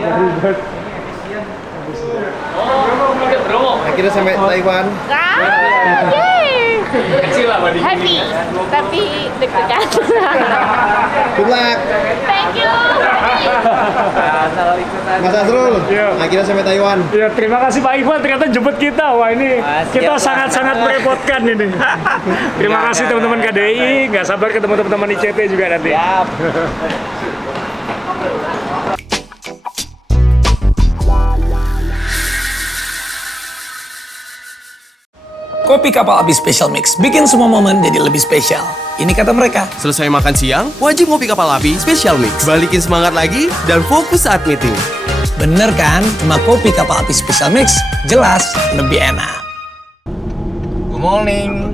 Ribet. Akhirnya sampai Taiwan. Yeay. Kecil lah Mbak. Happy, tapi deg-degan. Good luck. Thank you. Mas Asrul. Iya. Akhirnya sampai Taiwan. Ya, terima kasih Pak Ikhwan ternyata jemput kita. Wah, ini kita sangat-sangat merepotkan ini. Terima kasih teman-teman KDI. Nggak sabar ketemu teman-teman ICT juga nanti. Kopi Kapal Api Special Mix bikin semua momen jadi lebih spesial. Ini kata mereka. Selesai makan siang, wajib ngopi kapal api Special Mix. Balikin semangat lagi dan fokus saat meeting. Bener kan? Sama Kopi Kapal Api Special Mix, jelas lebih enak. Good morning.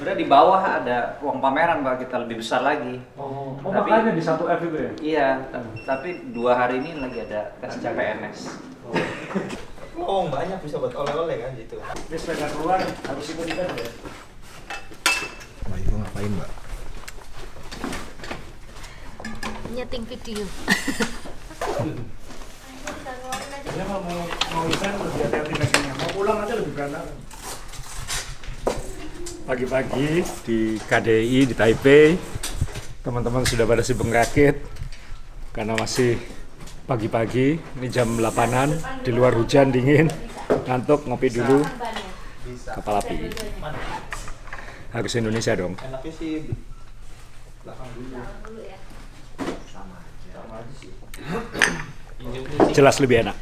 Sebenarnya di bawah ada ruang pameran Pak, kita lebih besar lagi. Oh, Tapi- makanya di 1F itu ya? Iya, tapi 2 hari ini lagi ada tes CPNS. Oh, banyak bisa buat oleh-oleh kan gitu. Ini sepeda keluar harus ikut ya? Mbak itu ngapain, Mbak? Nyeting video. Dia mau event lebih hati-hati megangnya. Mau pulang aja lebih berantakan. Pagi-pagi di KDI di Taipei, teman-teman sudah pada sibuk ngerakit karena masih pagi-pagi. Ini jam 8-an, di luar hujan dingin, ngantuk ngopi dulu. Kapal api. Harus Indonesia dong. Enaknya sih belakang dulu. Jelas lebih enak.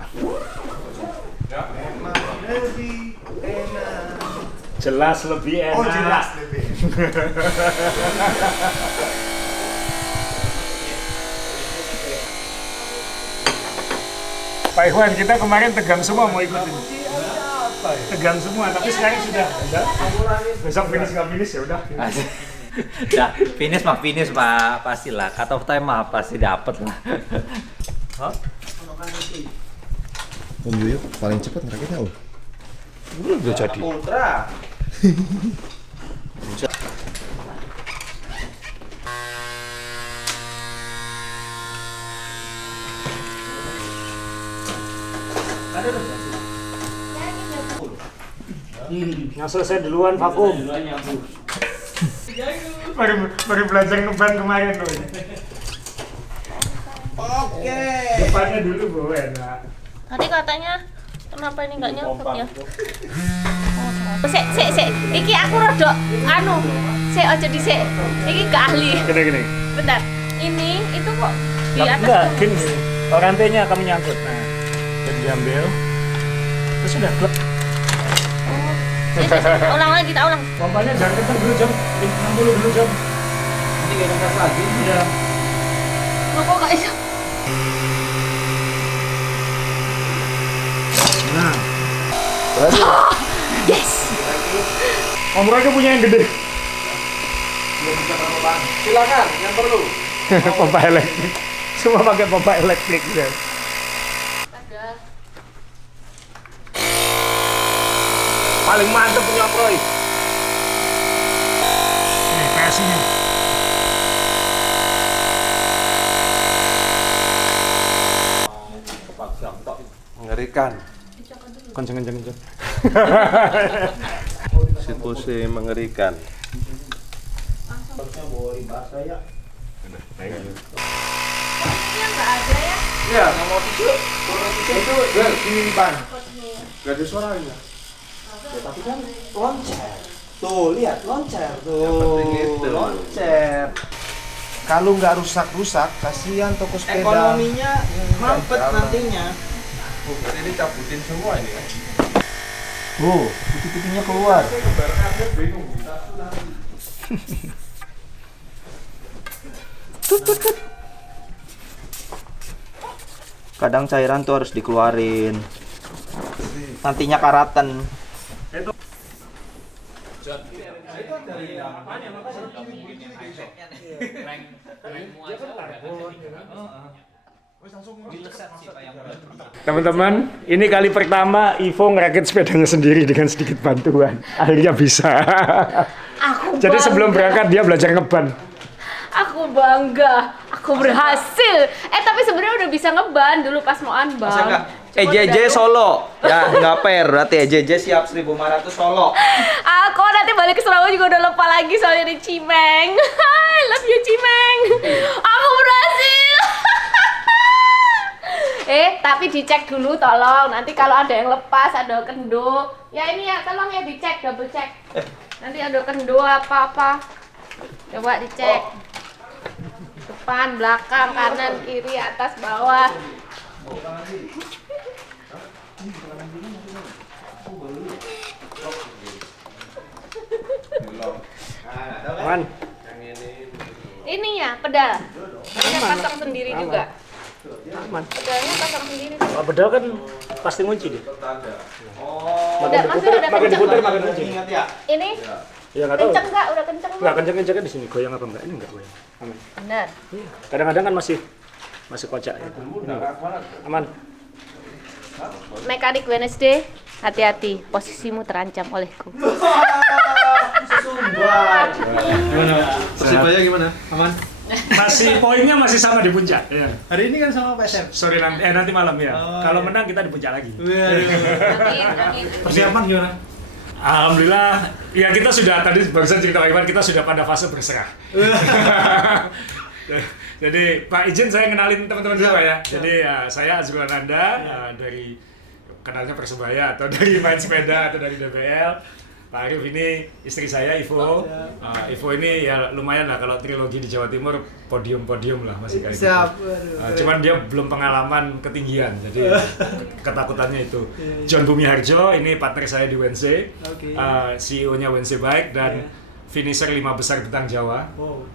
Jelas lebih enak. Oh, jelas lebih. Pak Ikhwan, kita kemarin tegang semua mau ikut ini. Tegang semua, tapi sekarang sudah. Besok finish nggak finish ya udah. Dah, finish mah finish Pak, pastilah. Cut off time mah pasti dapet lah. Hah? Om Yuyo paling cepat ngerakitnya, Om. Udah jadi. Ultra. Yang selesai duluan vakum. baru belajar ngeban kemarin loh. Oke. Depannya dulu Bu, enak. Tadi katanya kenapa ini nggak nyangkut ya? Sik. Iki aku rodok anu. Sik aja dhisik. Iki gak ahli. Gini. Bentar. Ini itu kok di atas. Enggak, gini. Rantainya kamu nyangkut. Nah, jadi diambil. Terus udah klep. Ulang lagi, kita ulang. Pompanya jangan kencang dulu jam. 60 dulu jam. Ini gak ngegas lagi. Iya. Kok gak bisa? Nah. Yes. Om Raga punya yang gede. Silakan, yang perlu. Pompa elektrik. Semua pakai pompa elektrik ya. Paling mantep punya Proy. Ini PS-nya. Mengerikan. Kenceng. Situasi mengerikan. Ini yang nggak ada ya? Iya, nggak mau tisu. Itu di ban. Gak ada suaranya. Ya, tapi kan loncer. Tuh, lihat loncer tuh. Yang penting itu. Loncer. Kalau nggak rusak-rusak, kasihan toko sepeda. Ekonominya mampet nantinya. Berarti ini cabutin semua ini ya. Putih-putihnya keluar. Kadang cairan tuh harus dikeluarin. Nantinya karatan. Teman-teman, ini kali pertama Ivo ngerakit sepedanya sendiri dengan sedikit bantuan. Akhirnya bisa. Jadi sebelum berangkat dia belajar ngeban. Aku bangga, aku berhasil. Tapi sebenarnya udah bisa ngeban dulu pas mau anbang. Masa enggak? Cuma EJJ udah- Solo. Ya, enggak fair. Berarti EJJ siap 1.500 Solo. Aku nanti balik ke Surabaya juga udah lupa lagi soalnya di Cimeng. I love you Cimeng. Aku berhasil. Tapi dicek dulu tolong. Nanti kalau ada yang lepas, ada kendo. Ya ini ya, tolong ya dicek, double check. Nanti ada kendo apa-apa. Coba dicek. Depan, belakang, kanan, kiri, atas, bawah. Aman. Ini ya, pedal. Pedalnya pasang sendiri juga. Aman. Pedalnya pasang sendiri. Kalau bedal kan pasti ngunci dia. Udah, masih udah makin kenceng. diputer makin ngunci. Ingat ya. Ini Ya nggak tahu. kenceng nggak? Udah kenceng Nggak nggak? kenceng-kencengnya di sini. Goyang apa enggak? Ini enggak goyang. Aman. Benar. Iya. Kadang-kadang kan masih kocak. Gitu. Ini enggak. Aman. Mekanik Wednesday, hati-hati, posisimu terancam olehku. Sumbar. Persibaya gimana? Aman? Masih poinnya masih sama di puncak. Ya. Hari ini kan sama PSM. Sorry nanti malam ya. Oh, Kalau iya. menang kita di puncak lagi. Amin, amin. Persiapan gimana? Alhamdulillah, ya kita sudah tadi barusan cerita Pak Iwan, kita sudah pada fase berserah. Jadi Pak izin saya kenalin teman-teman dulu Pak ya. Jadi saya Azrul Ananda dari kenalnya Persebaya atau dari main sepeda atau dari DBL. Pak Arif ini istri saya Ivo. Ivo ini ya lumayan lah kalau trilogi di Jawa Timur podium-podium lah masih kayak Siap. gitu. Cuman dia belum pengalaman ketinggian, jadi ketakutannya itu. John Bumi Harjo ini partner saya di WNC, CEO-nya WNC Bike dan finisher 5 besar bentang Jawa.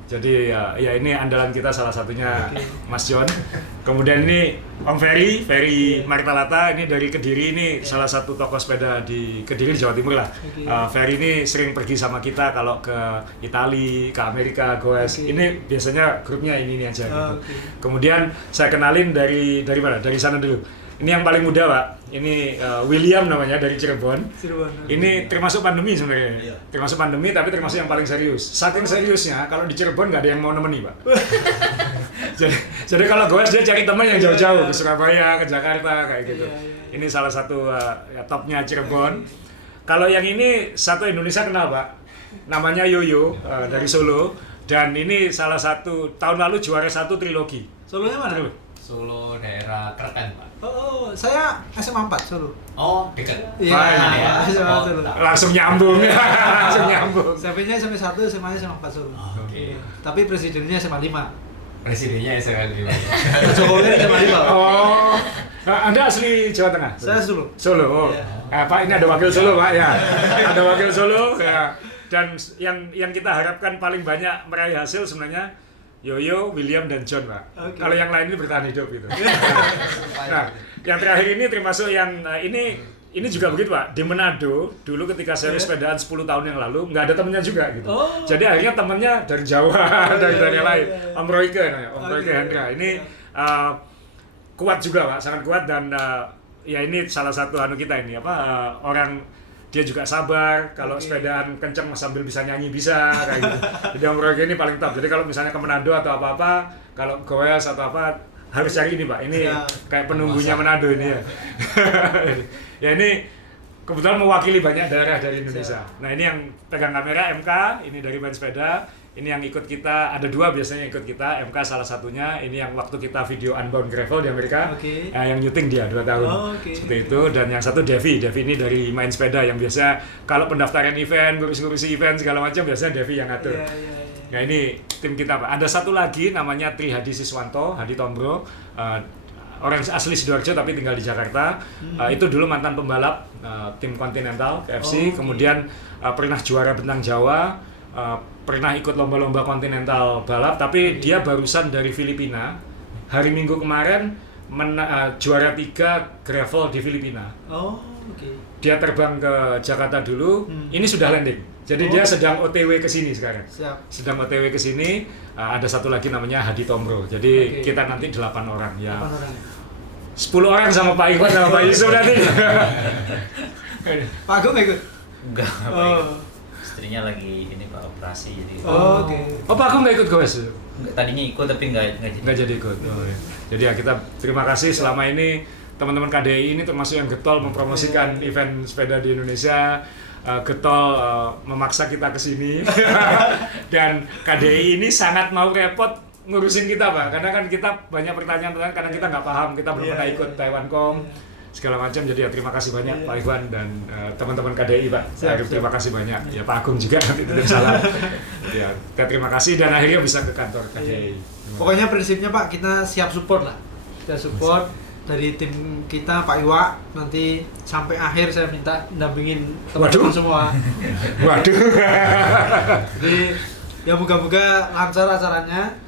Jadi ya ini andalan kita salah satunya Mas John. Kemudian ini Om Ferry Martalata ini dari Kediri, ini salah satu toko sepeda di Kediri Jawa Timur lah. Ferry ini sering pergi sama kita kalau ke Itali, ke Amerika, goes. Ini biasanya grupnya ini aja gitu. Kemudian saya kenalin dari mana? Dari sana dulu. Ini yang paling muda Pak, ini William namanya dari Cirebon. Ini termasuk pandemi sebenarnya, termasuk pandemi tapi termasuk yang paling serius. Saking seriusnya kalau di Cirebon nggak ada yang mau nemeni Pak. jadi kalau goes dia cari teman yang jauh-jauh ke Surabaya, ke Jakarta kayak gitu. Ini salah satu topnya Cirebon. Kalau yang ini satu Indonesia kenal Pak, namanya Yoyo dari Solo dan ini salah satu tahun lalu juara 1 trilogi. Solonya mana? Solo daerah Kraken, Pak. Oh, saya SMA 4 Solo. Oh, dekat. Iya, SMA Solo. Langsung nyambung, langsung nyambung. SMP-nya SMA 1, SMA-nya SMA 4 Solo. Oke. Tapi presidennya SMA 5. Presidennya SMA 5. Jokowi SMA 5. Oh, Anda asli Jawa Tengah? Saya Solo. Solo. Oh. Pak ini ada wakil Solo Pak ya. Ada wakil Solo ya. Dan yang kita harapkan paling banyak meraih hasil sebenarnya Yoyo, William dan John Pak. Kalau yang lain ini bertahan hidup gitu. Nah, yang terakhir ini termasuk yang ini juga begitu Pak. Di Manado dulu ketika saya sepedaan 10 tahun yang lalu nggak ada temennya juga gitu. Jadi akhirnya temennya dari Jawa, dari daerah lain. Om Royke namanya, Om Royke Hendra. Ini kuat juga Pak, sangat kuat dan ya ini salah satu kita ini orang dia juga sabar, kalau sepedaan kenceng sambil bisa nyanyi bisa kayak gitu. Jadi Om Royke ini paling top. Jadi kalau misalnya ke Manado atau apa-apa, kalau goes atau apa harus cari ini Pak. Ini kayak penunggunya Manado ini ya. Ya ini kebetulan mewakili banyak daerah dari Indonesia. Nah ini yang pegang kamera MK, ini dari main sepeda. Ini yang ikut kita, ada 2 biasanya yang ikut kita, MK salah satunya. Ini yang waktu kita video Unbound Gravel di Amerika, yang nyuting dia 2 tahun. Seperti itu. Dan yang satu Devi ini dari main sepeda yang biasa kalau pendaftaran event, ngurus-ngurusi event segala macam biasanya Devi yang ngatur. Ya ini tim kita Pak. Ada satu lagi namanya Tri Hadi Siswanto, Hadi Tombro, orang asli Sidoarjo tapi tinggal di Jakarta. Itu dulu mantan pembalap tim Continental KFC, kemudian pernah juara bentang Jawa, pernah ikut lomba-lomba Continental balap, tapi dia barusan dari Filipina. Hari Minggu kemarin juara 3 gravel di Filipina. Dia terbang ke Jakarta dulu, ini sudah landing. Jadi dia sedang OTW ke sini sekarang. Siap. Sedang OTW ke sini. Ada satu lagi namanya Hadi Tomro. Jadi kita nanti 8 orang ya. 8 orang. 10 orang sama Pak Iwan sama Pak Yusuf nanti. Pak Agung nggak ikut? Enggak, Oh. istrinya lagi ini Pak operasi jadi. Oh, oke. Oh, Pak Agung nggak ikut Gowes? Tadinya ikut tapi nggak jadi. Nggak jadi ikut. Oh, ya. Jadi ya kita terima kasih selama ini teman-teman KDI ini termasuk yang getol mempromosikan event sepeda di Indonesia. Getol memaksa kita ke sini. Dan KDI ini sangat mau repot ngurusin kita, Pak. Karena kan kita banyak pertanyaan karena kita nggak paham, kita belum pernah ikut Taiwan.com segala macam. Jadi ya terima kasih banyak Pak Iwan dan teman-teman KDI, Pak. Terima kasih banyak. Ya Pak Agung juga nanti titip salam. Ya, kita terima kasih dan akhirnya bisa ke kantor KDI. Pokoknya prinsipnya Pak, kita siap support lah. Kita support dari tim kita Pak Iwa, nanti sampai akhir saya minta dampingin teman-teman semua. Waduh. Jadi ya moga-moga lancar acaranya.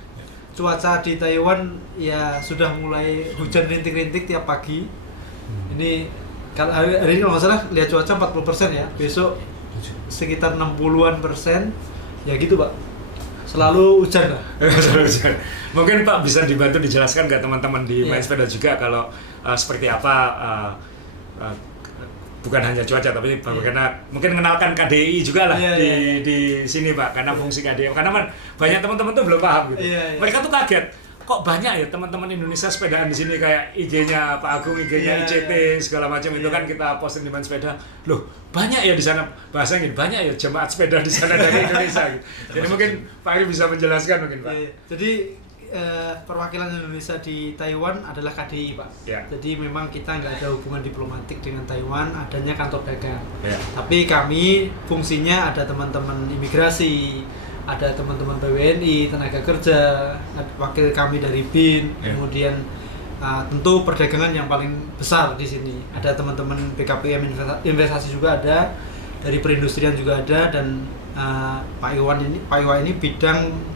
Cuaca di Taiwan ya sudah mulai hujan rintik-rintik tiap pagi. Ini kalau hari ini kalau nggak salah lihat cuaca 40% ya. Besok sekitar 60-an%. Ya gitu Pak. Selalu hujan lah. Mungkin Pak bisa dibantu dijelaskan nggak teman-teman di main sepeda juga kalau seperti apa bukan hanya cuaca tapi bagaimana mungkin mengenalkan KDI juga lah di sini Pak, karena fungsi KDI karena banyak teman-teman tuh belum paham gitu. Mereka tuh kaget kok banyak ya teman-teman Indonesia sepedaan di sini, kayak IG-nya Pak Agung, IG-nya ICT segala macam itu kan kita posting di main sepeda. Loh, banyak ya di sana, bahasanya gitu, banyak ya jemaat sepeda di sana dari Indonesia gitu. Jadi mungkin Pak Ari bisa menjelaskan mungkin Pak. Jadi perwakilan Indonesia di Taiwan adalah KDI Pak. Jadi memang kita nggak ada hubungan diplomatik dengan Taiwan, adanya kantor dagang. Tapi kami fungsinya ada teman-teman imigrasi, ada teman-teman PWNI, tenaga kerja, wakil kami dari BIN, kemudian tentu perdagangan yang paling besar di sini. Ada teman-teman BKPM investasi juga ada, dari perindustrian juga ada, dan Pak Iwan ini bidang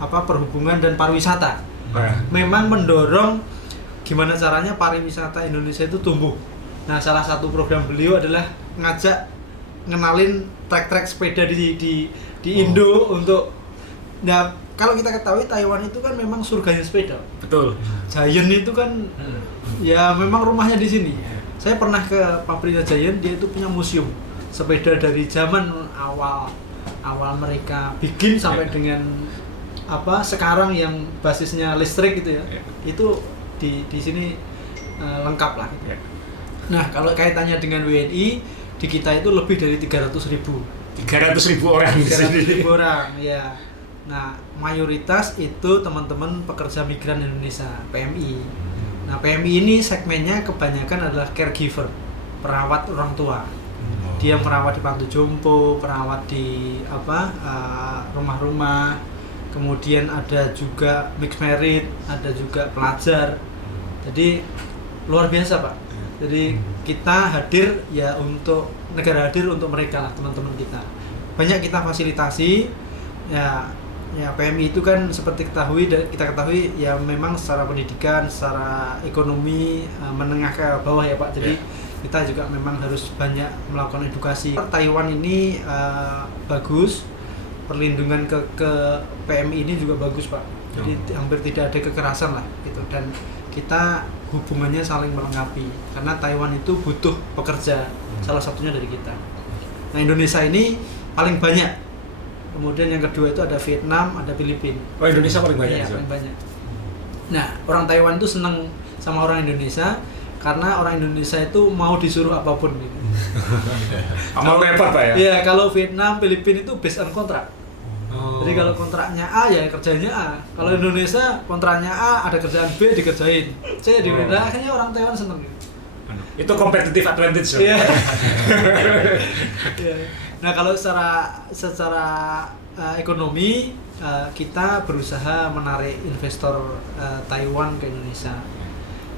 perhubungan dan pariwisata. Memang mendorong gimana caranya pariwisata Indonesia itu tumbuh. Nah, salah satu program beliau adalah ngajak ngenalin trek-trek sepeda di Indo untuk. Nah, kalau kita ketahui Taiwan itu kan memang surganya sepeda. Betul. Giant itu kan ya memang rumahnya di sini. Saya pernah ke pabriknya Giant, dia itu punya museum sepeda dari zaman awal mereka bikin sampai dengan sekarang yang basisnya listrik gitu ya. Itu di sini lengkap lah gitu. Nah, kalau kaitannya dengan WNI di kita itu lebih dari 300.000 orang di sini. 300.000 orang ya. Nah, mayoritas itu teman-teman pekerja migran Indonesia, PMI. Nah, PMI ini segmennya kebanyakan adalah caregiver, perawat orang tua. Dia merawat di panti jompo, perawat di rumah-rumah. Kemudian ada juga mixed merit, ada juga pelajar. Jadi luar biasa Pak. Jadi kita hadir ya untuk negara hadir untuk mereka lah, teman-teman kita. Banyak kita fasilitasi ya PMI itu kan seperti kita ketahui ya memang secara pendidikan, secara ekonomi menengah ke bawah ya Pak. Jadi kita juga memang harus banyak melakukan edukasi. Taiwan ini bagus, perlindungan ke PMI ini juga bagus Pak. Jadi hampir tidak ada kekerasan lah gitu, dan kita hubungannya saling melengkapi karena Taiwan itu butuh pekerja, salah satunya dari kita. Nah, Indonesia ini paling banyak. Kemudian yang kedua itu ada Vietnam, ada Filipina. Oh, Indonesia paling banyak. Iya, paling banyak. Nah, orang Taiwan itu senang sama orang Indonesia karena orang Indonesia itu mau disuruh apapun gitu. Mau repot Pak ya? Iya, kalau Vietnam, Filipina itu based on kontrak. Jadi kalau kontraknya A ya kerjanya A. Kalau Indonesia kontraknya A, ada kerjaan B dikerjain. C diperintah, akhirnya orang Taiwan seneng gitu. Itu competitive advantage. Iya. Nah, kalau secara ekonomi kita berusaha menarik investor Taiwan ke Indonesia.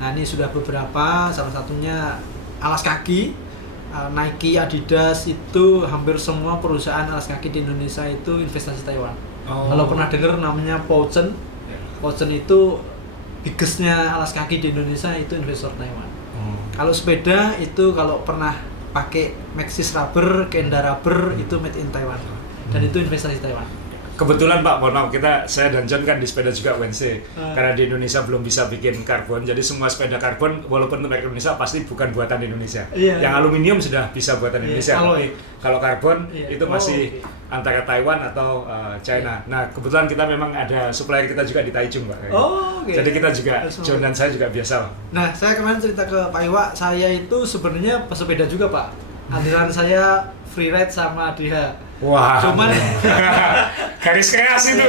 Nah, ini sudah beberapa, salah satunya alas kaki. Nike, Adidas itu hampir semua perusahaan alas kaki di Indonesia itu investasi Taiwan. Kalau pernah dengar namanya Pouchen itu biggestnya alas kaki di Indonesia itu investor Taiwan. Kalau sepeda itu kalau pernah pakai Maxxis rubber, Kenda rubber itu made in Taiwan. Dan itu investasi Taiwan. Kebetulan Pak, mohon maaf, saya dan John kan di sepeda juga WNC. Karena di Indonesia belum bisa bikin karbon, jadi semua sepeda karbon walaupun merek Indonesia pasti bukan buatan Indonesia. Yang aluminium sudah bisa buatan Indonesia. Kalau karbon itu masih antara Taiwan atau China. Nah, kebetulan kita memang ada supplier kita juga di Taichung, Pak. Jadi kita juga, John dan saya juga biasa, Pak. Nah, saya kemarin cerita ke Pak Iwa, saya itu sebenarnya pesepeda juga, Pak. Aliran saya freeride sama DH. Wah, cuman garis kreasi tuh.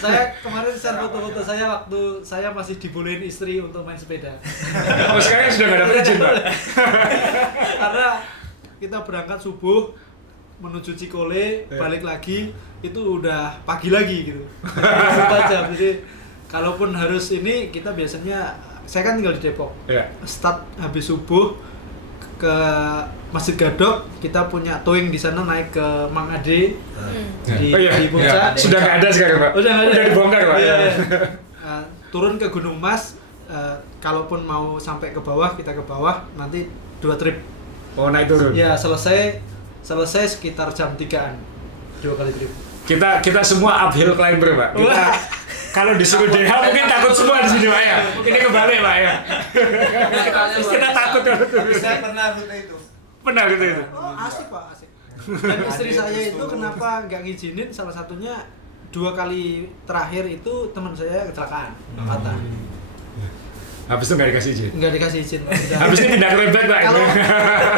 Saya kemarin share foto-foto saya waktu saya masih dibolehin istri untuk main sepeda. Oh, sekarang sudah nggak dapat izin, Pak? Karena kita berangkat subuh menuju Cikole, balik lagi itu udah pagi lagi gitu. 4 jam. Jadi kalaupun harus ini kita biasanya, saya kan tinggal di Depok. Start habis subuh ke Masjid Gadok, kita punya towing di sana naik ke Mang Ade di Puncak. Sudah nggak ada sekarang, Pak. Udah dibongkar, Pak. Turun ke Gunung Mas, kalaupun mau sampai ke bawah kita ke bawah, nanti 2 trip. Oh, naik turun. Ya, selesai sekitar jam 3-an. 2 kali trip. Kita semua uphill climber, Pak. Kalau disuruh DH mungkin takut semua di sini, Pak ya. Ini kebalik, Pak ya. Kita takut kalau turun. Saya pernah rute itu. Pernah rute itu. Oh, asik, Pak, asik. Dan istri saya itu kenapa nggak ngizinin, salah satunya 2 kali terakhir itu teman saya kecelakaan, patah. Habis itu nggak dikasih izin? Nggak dikasih izin. Habis itu tidak rembet, Pak.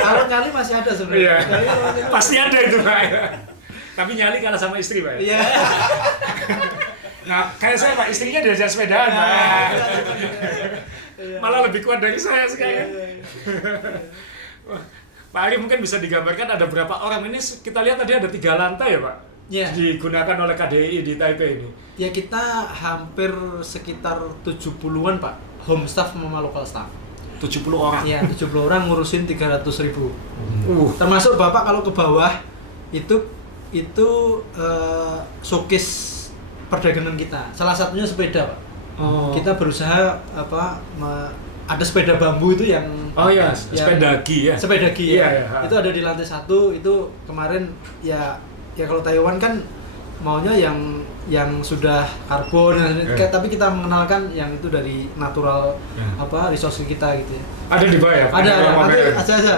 Kalau nyali masih ada sebenarnya. Pasti ada itu, Pak. Tapi nyali kalah sama istri, Pak. Iya. Nah, kayak saya, Pak, istrinya diajak sepedaan, Pak. Malah lebih kuat dari saya sekarang. Pak Ari mungkin bisa digambarkan ada berapa orang ini, kita lihat tadi ada 3 lantai ya, Pak? Digunakan oleh KDI di Taipei ini. Ya, kita hampir sekitar 70-an, Pak. Home staff sama local staff. 70 orang? Iya, 70 orang ngurusin 300.000. Termasuk Bapak kalau ke bawah, itu showcase perdagangan kita. Salah satunya sepeda, Pak. Kita berusaha ada sepeda bambu itu yang sepeda gi ya. Sepeda gi ya. Itu ada di lantai 1, itu kemarin ya kalau Taiwan kan maunya yang sudah karbon, tapi kita mengenalkan yang itu dari natural resource kita gitu ya. Ada di bawah ya? Ada. Nanti aja.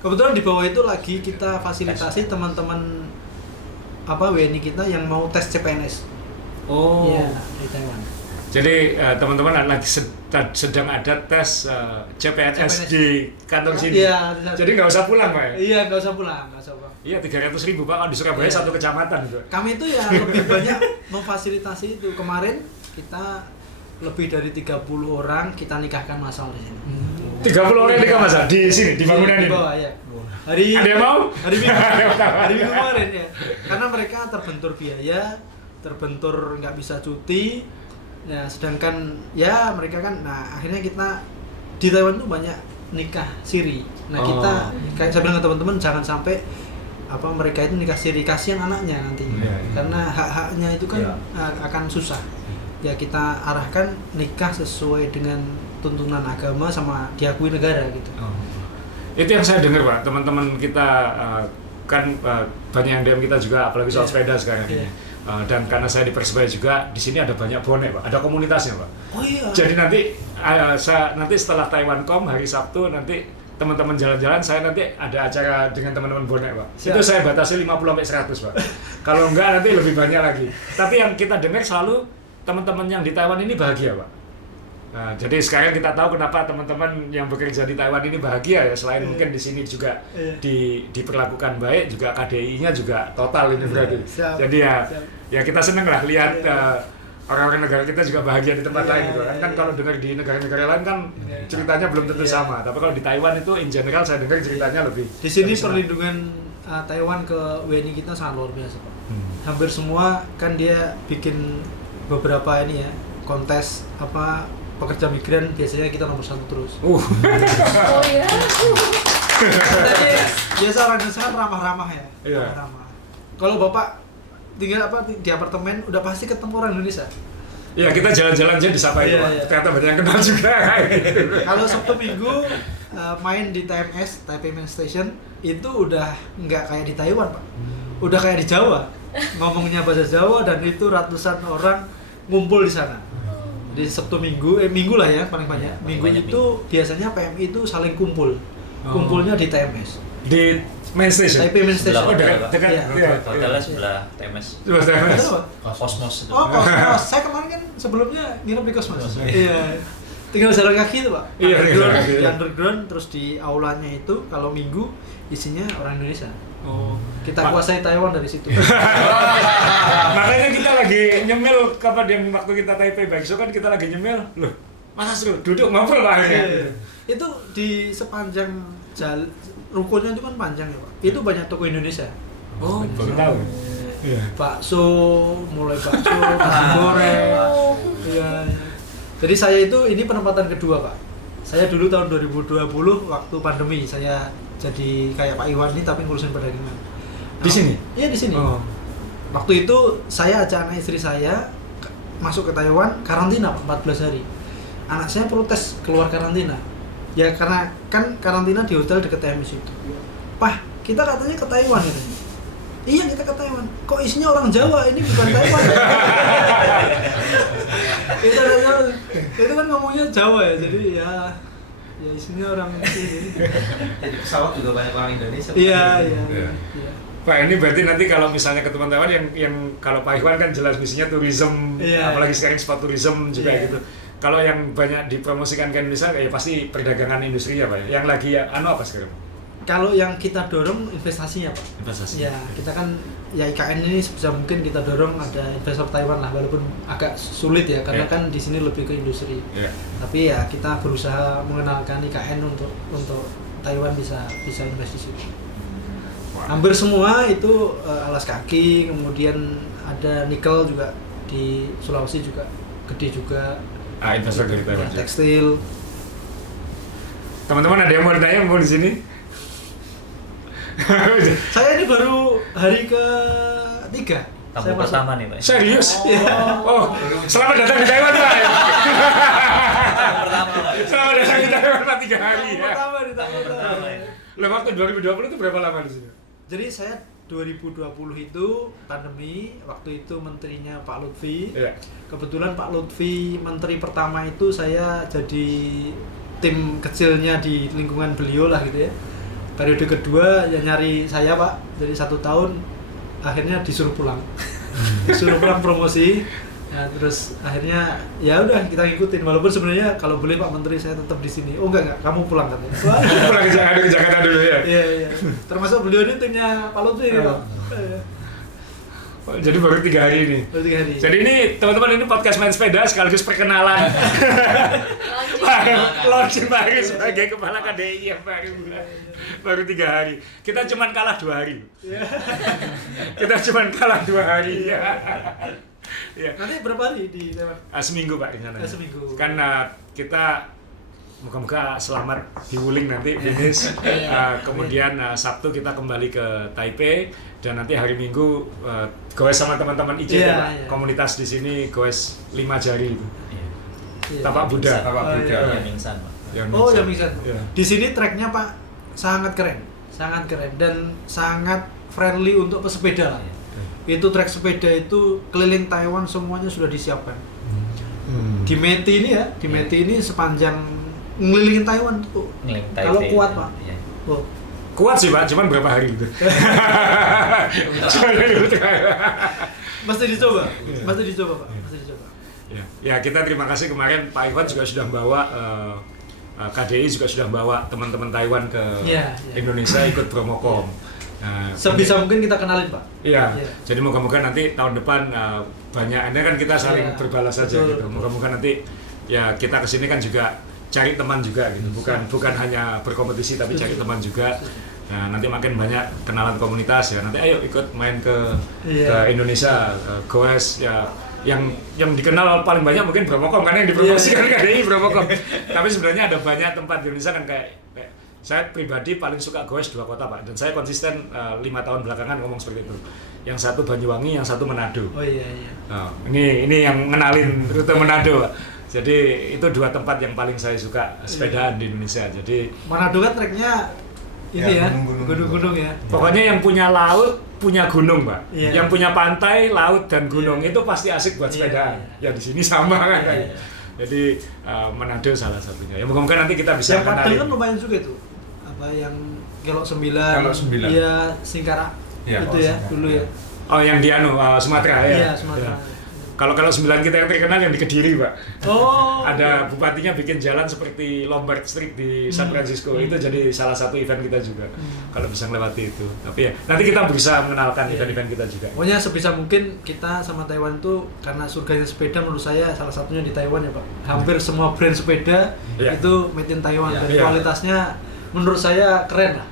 Kebetulan di bawah itu lagi kita fasilitasi teman-teman WNI kita yang mau tes CPNS. Iya, di Taiwan. Jadi teman-teman lagi sedang ada tes CPNS di kantor sini. Iya. Jadi nggak usah pulang, Pak. Iya, nggak usah pulang. Iya, 300.000, Pak. Kalau di Surabaya 1 kecamatan gitu. Kami itu ya lebih banyak memfasilitasi itu. Kemarin kita lebih dari 30 orang kita nikahkan massal di sini. 30 orang nikah massal di sini, di bangunan ini. Di bawah ya. Ada yang mau? Hari Minggu kemarin ya. Karena mereka terbentur biaya, terbentur nggak bisa cuti. Ya, sedangkan ya mereka kan, akhirnya kita di Taiwan tuh banyak nikah siri. Nah, kita kayak saya bilang ke teman-teman, jangan sampai mereka itu nikah siri, kasihan anaknya nantinya. Karena hak-haknya itu kan akan susah. Ya, kita arahkan nikah sesuai dengan tuntunan agama sama diakui negara gitu. Itu yang saya dengar, Pak. Teman-teman kita kan banyak yang DM kita juga, apalagi soal sepeda sekarang ini. Dan karena saya di Persebaya juga, di sini ada banyak bonek, Pak. Ada komunitasnya, Pak. Oh iya. Jadi nanti setelah TaiwanCom hari Sabtu nanti teman-teman jalan-jalan, saya nanti ada acara dengan teman-teman bonek, Pak. Itu saya batasi 50-100, Pak. Kalau enggak nanti lebih banyak lagi. Tapi yang kita dengar selalu teman-teman yang di Taiwan ini bahagia, Pak. Nah, jadi sekarang kita tahu kenapa teman-teman yang bekerja di Taiwan ini bahagia ya, selain mungkin di sini juga diperlakukan baik, juga KDI-nya juga total ini berarti. Jadi ya kita seneng lah lihat orang-orang negara kita juga bahagia di tempat lain gitu. Kan kalau dengar di negara-negara lain kan ceritanya belum tentu sama, tapi kalau di Taiwan itu in general saya dengar ceritanya lebih. Di sini perlindungan Taiwan ke WNI kita sangat luar biasa, Pak. Hampir semua kan dia bikin beberapa ini ya, kontes pekerja migran, biasanya kita nomor 1 terus. Oh iya. Jadi biasa orang Indonesia kan ramah-ramah ya. Ramah. Kalau Bapak tinggal di apartemen udah pasti ketemu orang Indonesia. Iya, kita jalan-jalan aja disapa itu, Pak. Ternyata banyak yang kenal juga. Kalau Sabtu Minggu main di TMS, Taipei Main Station, itu udah nggak kayak di Taiwan, Pak. Udah kayak di Jawa. Ngomongnya bahasa Jawa dan itu ratusan orang ngumpul di sana. Di Sabtu Minggu lah ya paling banyak. Minggu itu biasanya PMI itu saling kumpul. Kumpulnya di TMS. Di Main Station. Taipei Main Station. Oh, dekat. Iya. Hotelnya sebelah TMS. Sebelah TMS. Kosmos itu. Oh, Kosmos. Saya kemarin kan sebelumnya nginep di Kosmos. Iya. Tinggal jalan kaki itu, Pak. Iya, Di underground terus di aulanya itu kalau Minggu isinya orang Indonesia. Oh. Kita kuasai Taiwan dari situ. Makanya kita lagi nyemil kapan waktu kita Taipei Bakso kan kita lagi nyemil. Loh, masa seru duduk ngobrol Pak akhirnya. Itu di sepanjang jalan rukunnya itu kan panjang ya, Pak. Itu banyak toko Indonesia. Oh, baru tahu. Iya. Bakso, mulai bakso, nasi goreng. Iya. Jadi saya itu ini penempatan kedua, Pak. Saya dulu tahun 2020 waktu pandemi saya jadi kayak Pak Iwan ini tapi ngurusin perdagangan. Di sini? Iya di sini. Oh. Waktu itu saya ajak anak istri saya masuk ke Taiwan karantina 14 hari. Anak saya protes keluar karantina. Ya karena kan karantina di hotel dekat TMS itu. Pak, kita katanya ke Taiwan gitu. Iya kita ke Taiwan. Kok isinya orang Jawa? Ini bukan Taiwan. itu kan ngomongnya Jawa ya. Jadi ya isinya orang sini. Jadi pesawat juga banyak orang Indonesia. Iya. Pak, ini berarti nanti kalau misalnya ke teman-teman yang kalau Pak Iwan kan jelas misinya tourism, apalagi sekarang sport tourism juga gitu. Kalau yang banyak dipromosikan ke Indonesia ya pasti perdagangan industri ya Pak. Yang lagi apa sekarang? Kalau yang kita dorong investasinya Pak. Investasi. Ya, kita kan ya IKN ini sebisa mungkin kita dorong ada investor Taiwan lah walaupun agak sulit ya karena kan di sini lebih ke industri. Tapi ya kita berusaha mengenalkan IKN untuk Taiwan bisa invest di sini. Hampir semua itu alas kaki, kemudian ada nikel juga di Sulawesi juga gede juga. Investor dari Taiwan. Tekstil. Teman-teman ada yang mau ditanya mau di sini? Saya ini baru hari ke-3. Tamu pertama nih Pak. Serius? Oh, selamat datang di Taiwan Pak. Selamat datang di Taiwan Pak 3 hari ya. Pertama. Lah waktu 2020 itu berapa lama di sini? Jadi saya 2020 itu pandemi, waktu itu menterinya Pak Lutfi. Iya. Kebetulan Pak Lutfi menteri pertama itu saya jadi tim kecilnya di lingkungan beliau lah gitu ya. Periode kedua ya nyari saya Pak, jadi 1 tahun akhirnya disuruh pulang. Disuruh pulang promosi. Ya, terus akhirnya ya udah kita ngikutin walaupun sebenarnya kalau boleh Pak Menteri saya tetap di sini. Oh enggak kamu pulang katanya. Pulang ke Jakarta dulu ya. Iya. Termasuk beliau ini timnya Pak Lutfi nih Pak. Jadi baru 3 hari ini. Baru 3 hari. Jadi ini teman-teman ini podcast main sepeda sekaligus perkenalan. Launching Pak Ari sebagai kepala KDI yang baru 3 hari. Kita cuma kalah 2 hari. Kita cuma kalah 2 hari. Ya. Nanti berapa hari di Taiwan? Seminggu Pak rencananya. Seminggu. Kan kita moga-moga selamat di Wuling nanti finish. Kemudian Sabtu kita kembali ke Taipei dan nanti hari Minggu goes sama teman-teman IJ Pak. Komunitas di sini goes 5 jari itu. Tapak Buddha. Yang Mingsan Pak. Yang Mingsan. Di sini treknya Pak sangat keren dan sangat friendly untuk pesepeda lah. Itu trek sepeda itu keliling Taiwan semuanya sudah disiapkan. Di Meti ini ini sepanjang ngelilingin Taiwan tuh. Kalau kuat Pak. Kuat sih Pak, cuman berapa hari gitu. Mesti dicoba Pak. Ya kita terima kasih kemarin Pak Iwan juga sudah membawa KDI juga sudah membawa teman-teman Taiwan ke Indonesia ikut Promocom. Sebisa mungkin kita kenalin Pak. Iya. Jadi moga-moga nanti tahun depan banyak. Ini kan kita saling berbalas saja gitu. Moga-moga nanti ya kita kesini kan juga cari teman juga gitu. Bukan hanya berkompetisi tapi cari teman juga. Nah, nanti makin banyak kenalan komunitas ya. Nanti ayo ikut main ke Indonesia, goes ya. Yang dikenal paling banyak mungkin Promocom karena yang dipromosikan KDI Promocom. Tapi sebenarnya ada banyak tempat di Indonesia kan kayak saya pribadi paling suka goes 2 kota Pak dan saya konsisten 5 tahun belakangan ngomong seperti itu. Yang satu Banyuwangi, yang satu Manado. Oh iya. Ini yang ngenalin rute Manado Pak. Jadi itu 2 tempat yang paling saya suka sepedaan di Indonesia. Jadi Manado kan treknya ini ya, gunung-gunung ya. pokoknya yang punya laut, punya gunung, Pak. Iya. Yang punya pantai, laut dan gunung itu pasti asik buat sepedaan. Ya di sini sama kan. Jadi Manado salah satunya. Ya moga-moga nanti kita bisa Yang Padang kenalin. kan lumayan juga tuh. Apa yang Kelok 9. Kelok 9. Iya, Singkarak. Iya, Itu ya dulu ya. Oh, yang di Sumatera ya. Iya, Sumatera. Ya. Kalau 9 kita yang terkenal yang di Kediri, Pak. Oh. Ada bupatinya bikin jalan seperti Lombard Street di San Francisco. Itu jadi salah satu event kita juga. Kalau bisa melewati itu. Tapi ya nanti kita berusaha mengenalkan event-event kita juga. Pokoknya sebisa mungkin kita sama Taiwan tuh karena surganya sepeda menurut saya salah satunya di Taiwan ya Pak. Hampir semua brand sepeda itu made in Taiwan dan kualitasnya menurut saya keren lah.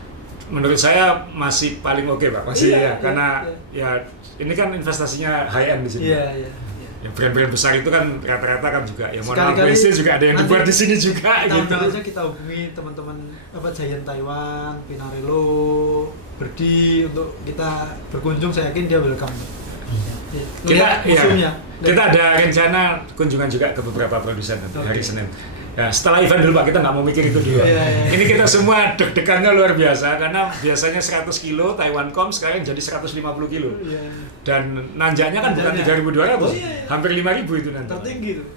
Menurut saya masih paling oke, Pak. Masih karena ya ini kan investasinya high end di sini. Iya. Ya, brand-brand besar itu kan rata-rata kan juga ya mohon maaf Sekali-kali juga ada yang dibuat di sini juga kita gitu. undang aja, kita hubungi teman-teman Giant Taiwan, Pinarello, Berdi untuk kita berkunjung, saya yakin dia welcome. Kita ada rencana kunjungan juga ke beberapa produsen nanti hari Senin. Ya, setelah event dulu Pak, kita nggak mau mikir itu dulu. Ini kita semua deg-degannya luar biasa karena biasanya 100 kilo Taiwancom sekarang jadi 150 kilo. Dan nanjaknya kan bukan 3.200, hampir 5.000 itu nanti. Tertinggi tuh.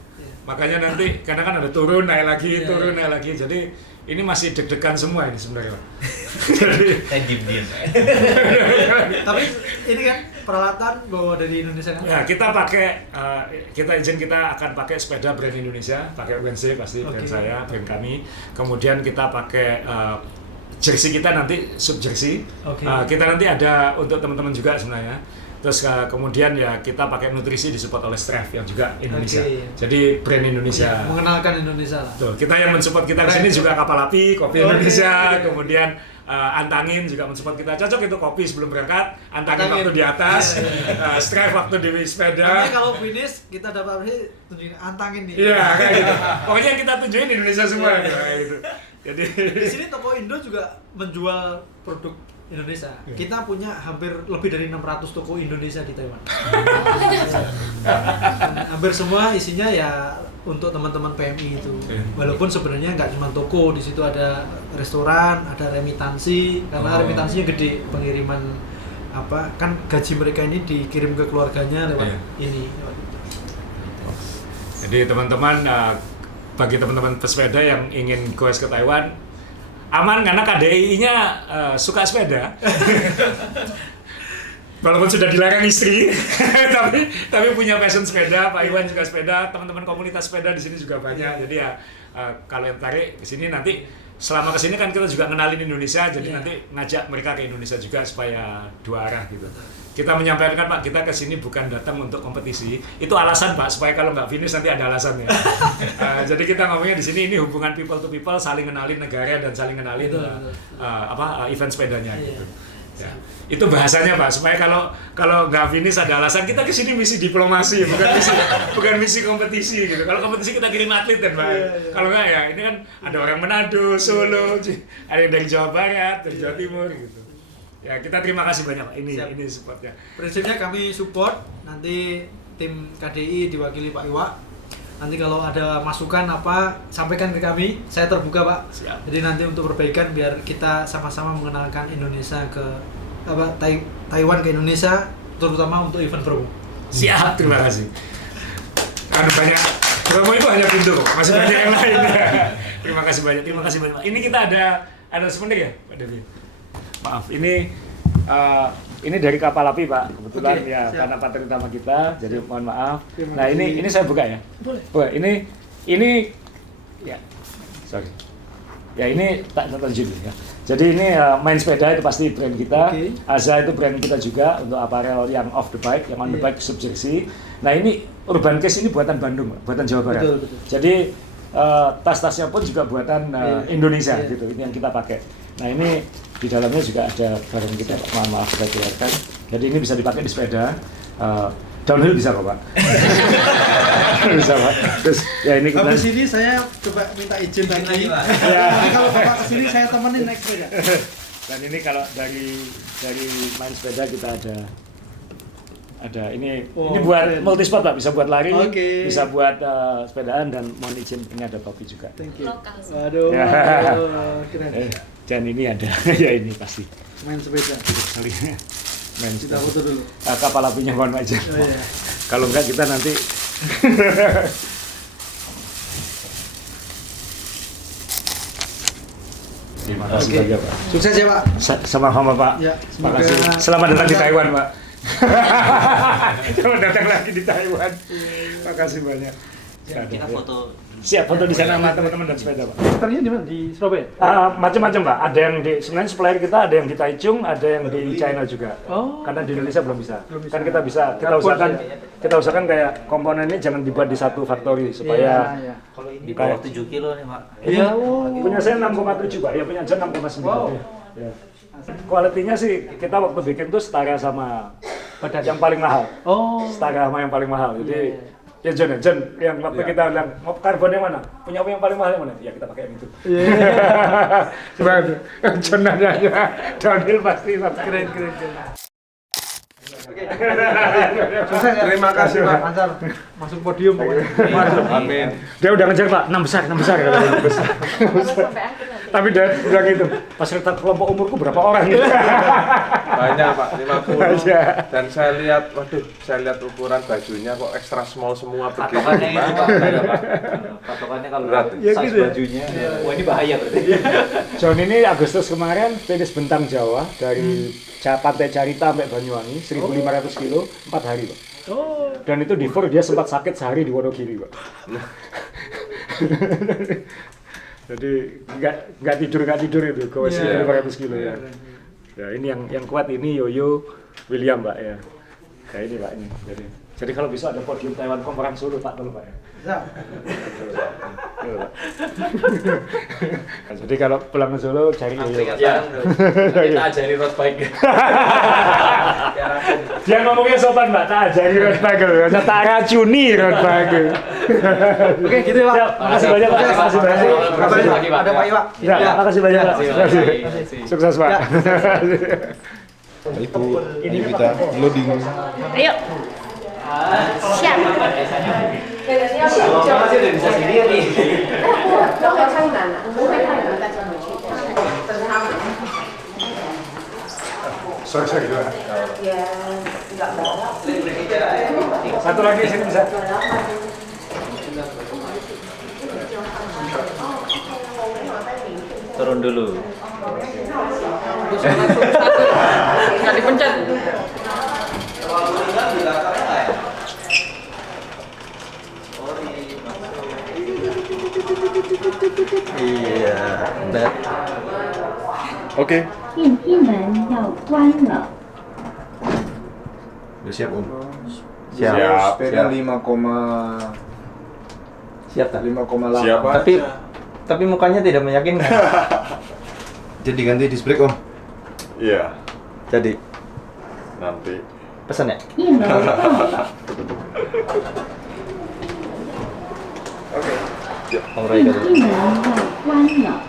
Makanya nanti karena kan ada turun naik lagi. Jadi ini masih deg-degan semua ini sebenarnya, Pak. Jadi diem. Tapi ini kan peralatan bawa dari Indonesia kan? ya kita akan pakai sepeda brand Indonesia, pakai UNC pasti brand saya, brand kami. Kemudian kita pakai jersey kita nanti sub jersey. Kita nanti ada untuk teman-teman juga sebenarnya. Terus kemudian ya kita pakai nutrisi disupport oleh Strive yang juga Indonesia. Jadi brand Indonesia. Mengenalkan Indonesia lah. Tuh, kita yang mensupport kita di sini juga Kapal Api, Kopi Indonesia, kemudian Antangin juga mensupport kita. Cocok itu kopi sebelum berangkat, Antangin waktu di atas, Strive waktu di sepeda. Tapi kalau finish kita dapat tunjukin Antangin nih. Iya, kayak gitu. Pokoknya kita tunjukin Indonesia semua kayak gitu. Jadi di sini toko Indo juga menjual produk Indonesia. Kita punya hampir lebih dari 600 toko Indonesia di Taiwan. Hampir semua isinya ya untuk teman-teman PMI itu. Walaupun sebenarnya nggak cuma toko, di situ ada restoran, ada remitansi, karena remitansinya gede, pengiriman kan gaji mereka ini dikirim ke keluarganya lewat ini. Jadi teman-teman, bagi teman-teman pesepeda yang ingin goes ke Taiwan, aman karena KDI-nya suka sepeda. Walaupun sudah dilarang istri, tapi punya passion sepeda. Pak Iwan juga sepeda, teman-teman komunitas sepeda di sini juga banyak. Jadi ya kalau yang tarik ke sini nanti selama ke sini kan kita juga kenalin Indonesia, jadi nanti ngajak mereka ke Indonesia juga supaya 2 arah gitu. Kita menyampaikan Pak, kita ke sini bukan datang untuk kompetisi. Itu alasan Pak, supaya kalau nggak finish nanti ada alasannya. Jadi kita ngomongnya di sini ini hubungan people to people, saling kenalin negara dan saling kenalin event sepedanya gitu. Ya. Itu bahasanya Pak, supaya kalau nggak finish ada alasan. Kita ke sini misi diplomasi, bukan misi kompetisi gitu. Kalau kompetisi kita kirim atlet kan Pak. Kalau nggak ya ini kan ada orang Manado, Solo, ada yang dari Jawa Barat, dari Jawa Timur gitu. Ya kita terima kasih banyak Pak. Ini supportnya. Prinsipnya kami support, nanti tim KDI diwakili Pak Iwa. Nanti kalau ada masukan sampaikan ke kami, saya terbuka Pak. Siap. Jadi nanti untuk perbaikan biar kita sama-sama mengenalkan Indonesia ke Taiwan ke Indonesia, terutama untuk event promo. Siap, terima kasih. Banyak promo itu hanya pintu kok, masih banyak yang lain. Terima kasih banyak. Ini kita ada souvenir ya Pak Devi? Maaf, ini dari Kapal Api Pak, kebetulan karena partner utama kita, jadi mohon maaf. Nah ini saya buka ya. Boleh. Ini ya, sorry. Ya ini tak tunjukin ya. Jadi ini main sepeda itu pasti brand kita. Aza itu brand kita juga untuk apparel yang off the bike, yang on the bike sub jersey. Nah ini Urban Case ini buatan Bandung, buatan Jawa Barat. Betul. Jadi tas-tasnya pun juga buatan Indonesia gitu. Ini yang kita pakai. Nah ini di dalamnya juga ada barang kita, mohon maaf saya keluarkan. Jadi ini bisa dipakai di sepeda. Downhill bisa kok Pak. Bisa Pak. Terus ya ini kita. Habis ini saya coba minta izin lagi Pak. Kalau Bapak kesini saya temenin naik sepeda. Dan ini kalau dari main sepeda kita ada Ada ini Oh, buat keren. multisport Pak, bisa buat lari, Oke. bisa buat sepedaan dan mohon izin ini ada topi juga. Thank you. Lokal. Waduh, Ya. keren. Dan ini ada ya ini pasti. Main sepeda. Kali main Kita sepeda. foto dulu. Kapal apinya mohon aja. Oh iya. Kalau enggak kita nanti Terima kasih Oke. banyak Pak. Sukses ya Pak. Sama-sama Pak. Ya, Terima semoga- kasih. Selamat datang di Taiwan Pak. Selamat datang lagi di Taiwan. Terima kasih banyak. Kita foto. Siap foto di sana sama teman-teman dan sepeda Pak. Startnya di mana? Di Surabaya? Macam-macam Pak. Ada yang di sebenarnya supplier kita ada yang di Taichung, ada yang di China juga. Oh. Karena di Indonesia belum bisa. Belum bisa. Kan kita usahakan kayak komponennya jangan dibuat di satu factory supaya Iya. Kalau ini Kayak- bawah 7 kilo nih, Pak. Iya. punya saya 6,7 Pak, ya punya John 6,9. Wow. Ya. Kualitinya sih kita waktu bikin tuh setara sama yang paling mahal. Oh. Setara sama yang paling mahal. Jadi ya John yang waktu kita bilang mau karbon yang mana? Punya apa yang paling mahal yang mana? Ya kita pakai yang itu. Coba John nanya downhill pasti Keren. Sukses ya. Terima kasih Pak. Ansar masuk podium pokoknya. Amin. Dia udah ngejar Pak, 6 besar. Kalau sampai akhir nanti. Tapi dia bilang gitu, pas kita kelompok umurku berapa orang gitu. Banyak Pak, 50. Aja. Dan saya lihat ukuran bajunya kok extra small semua begitu. Patokannya itu, Pak. Ada, Pak. Patokannya kalau Berat. Ya, size gitu ya. bajunya, wah ini bahaya berarti. John ini Agustus kemarin finish Bentang Jawa dari Pantai Carita sampai Banyuwangi 1.500 kilo 4 hari Pak. Oh. Dan itu di dia sempat sakit sehari di Wonogiri Pak. Jadi nggak tidur itu ke Iya. 1.500 kilo ya. Ya ini yang kuat ini Yoyo William Pak ya. Kayak ini Pak ini. Jadi kalau bisa ada podium Taiwan Komparang Solo Pak tolong Pak ya. Bisa. Betul, Pak. Jadi kalau pulang ke Solo cari Yoyo Pak. Ya, kita ajari road bike. Dia ngomongnya sopan Mbak, tak ajari road bike loh, tak racuni road bike. Oke, gitu ya Pak. Siap, makasih banyak Pak, makasih banyak. Makasih lagi, Pak. Ada Pak Iwa. Ya, makasih banyak Pak. Terima kasih. Sukses Pak. Ibu, ini kita loading. Ayo. Siap. Masih udah bisa sendiri. Sorry Pak. Satu lagi sini bisa. Turun dulu. Nggak dipencet. Iya, that. Oke. 电梯门要关了。 Udah siap Om? Siap. Sepeda Siap. 5,8. Siap tak? Siapa? Tapi mukanya tidak meyakinkan. Jadi ganti disc brake Om? Iya, Jadi nanti. pesan ya? 一楼到了。 Oke. Om 电 Roy 梯门要关了。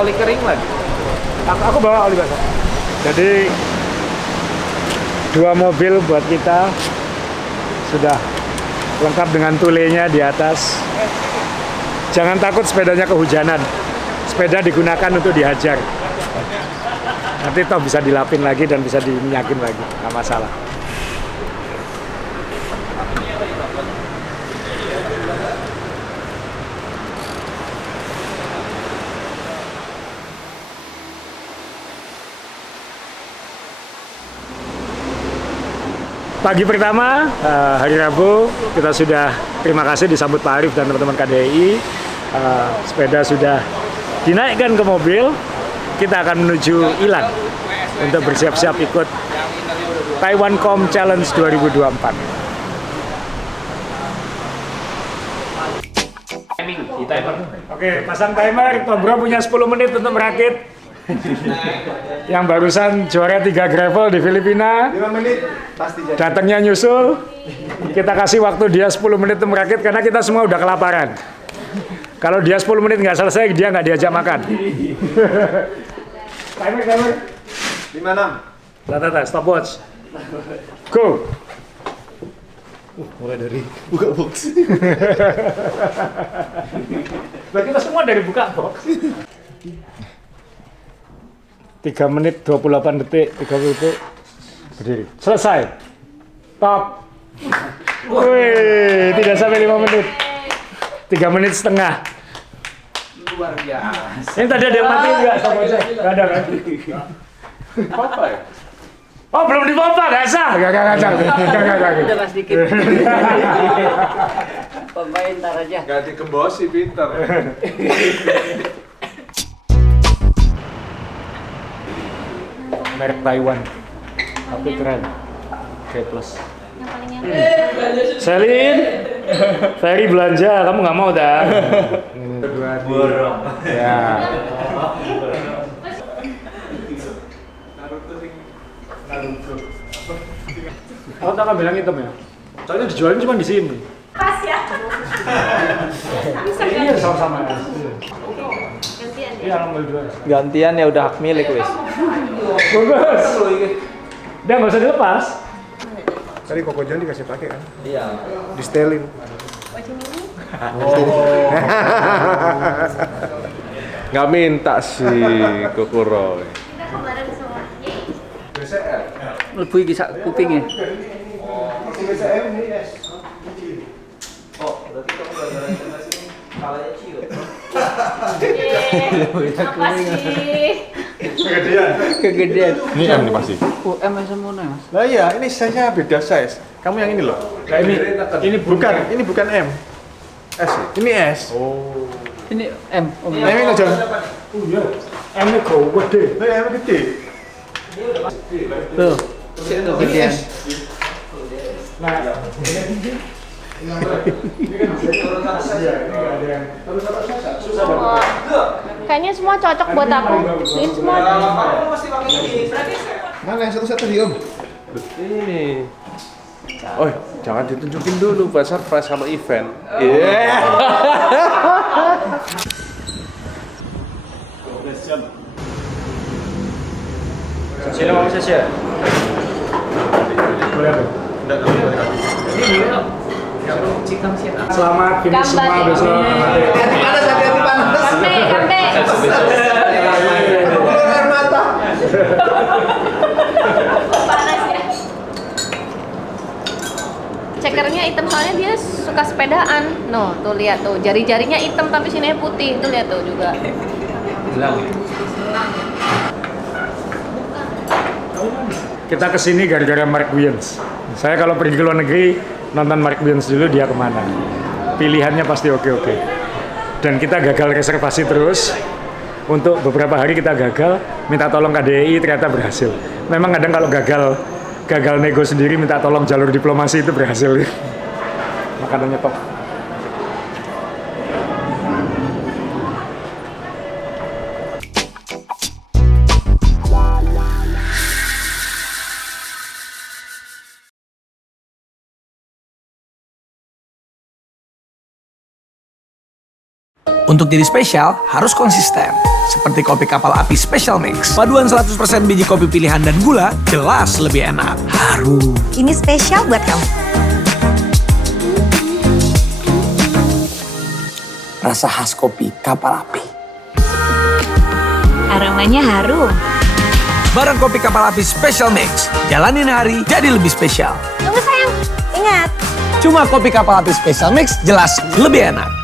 Oli kering lagi. Aku bawa oli basah. Jadi 2 mobil buat kita sudah lengkap dengan tulenya di atas. Jangan takut sepedanya kehujanan. Sepeda digunakan untuk dihajar. Nanti toh bisa dilapin lagi dan bisa diminyakin lagi, nggak masalah. Pagi pertama, hari Rabu, kita sudah terima kasih disambut Pak Arif dan teman-teman KDI. Sepeda sudah dinaikkan ke mobil, kita akan menuju Ilan untuk bersiap-siap ikut Taiwan Com Challenge 2024. Di timer. Oke, pasang timer, Tom Bro punya 10 menit untuk merakit. Yang barusan juara 3 gravel di Filipina. 5 menit pasti jadi. Datangnya nyusul, kita kasih waktu dia 10 menit untuk merakit karena kita semua udah kelaparan. Kalau dia 10 menit nggak selesai, dia nggak diajak makan. Timer. 56. Tata, stopwatch. Go. Mulai dari buka box. Bagi kita semua dari buka box. 3 menit 28 detik, 30 detik. Berdiri. Selesai. Top. Wih, tidak sampai 5 menit. 3 menit setengah. Luar biasa. Ini tadi ada yang mati enggak? Stopwatch. Enggak ada kan? Apa ya? Oh, belum dipompa, nggak sah. Enggak. Udah mas dikit. Pompain ntar aja. Nggak dikembosi, pinter. Merek Taiwan. Tapi keren. Oke, plus. Yang paling nyaman. Selin, Ferry belanja, kamu nggak mau dah? Borong. Ya. Aku tak akan bilang hitam ya. Soalnya dijualin cuma di sini. Pas ya. Bisa Iya sama-sama. gantian. Iya, ngambil dua. Gantian ya udah hak milik wis. Bagus. Udah nggak usah dilepas. Tadi Koko Jan dikasih pakai kan? Iya. Di setelin. Nggak minta sih Kokoro. Kita kemarin semua. Lebu iki sak kupinge. BCM ini es. Oh, berarti kamu gara-gara sini kalanya ciut. Apa sih? Kegedean. Ini M nih pasti. Oh, M semuanya mas. Lah iya, ini size-nya beda size. Kamu yang ini loh. Nah ini bukan M. S. Ini S. Oh. Ini M. M ini aja. Oh iya. M-nya gede. Lah M gede. Tuh. Kegedean. Nah, Kayaknya semua cocok buat aku. Ini semua. Mana yang satu-satu di Om? Ini. Oh, jangan ditunjukin dulu buat surprise kalau event. Iya. Sini mau saya. selamat finish semua besok. Hati-hati panas. Kambe. Air mata. Panas ya. Cekernya hitam soalnya dia suka sepedaan. No, tuh lihat tuh jari-jarinya hitam tapi sini putih. Tuh lihat tuh juga. Kita kesini gara-gara Mark Wiens. Saya kalau pergi ke luar negeri nonton Mark Wiens dulu, dia kemana. Pilihannya pasti oke-oke. Dan kita gagal reservasi terus. Untuk beberapa hari kita gagal, minta tolong KDI, ternyata berhasil. Memang kadang kalau gagal nego sendiri, minta tolong jalur diplomasi itu berhasil. Makanannya top. Untuk jadi spesial, harus konsisten. Seperti kopi kapal api Special Mix. Paduan 100% biji kopi pilihan dan gula, jelas lebih enak. Harum. Ini spesial buat kamu. Rasa khas kopi kapal api. Aromanya harum. Barang kopi kapal api Special Mix. Jalanin hari jadi lebih spesial. Tunggu sayang, ingat. Cuma kopi kapal api Special Mix jelas lebih enak.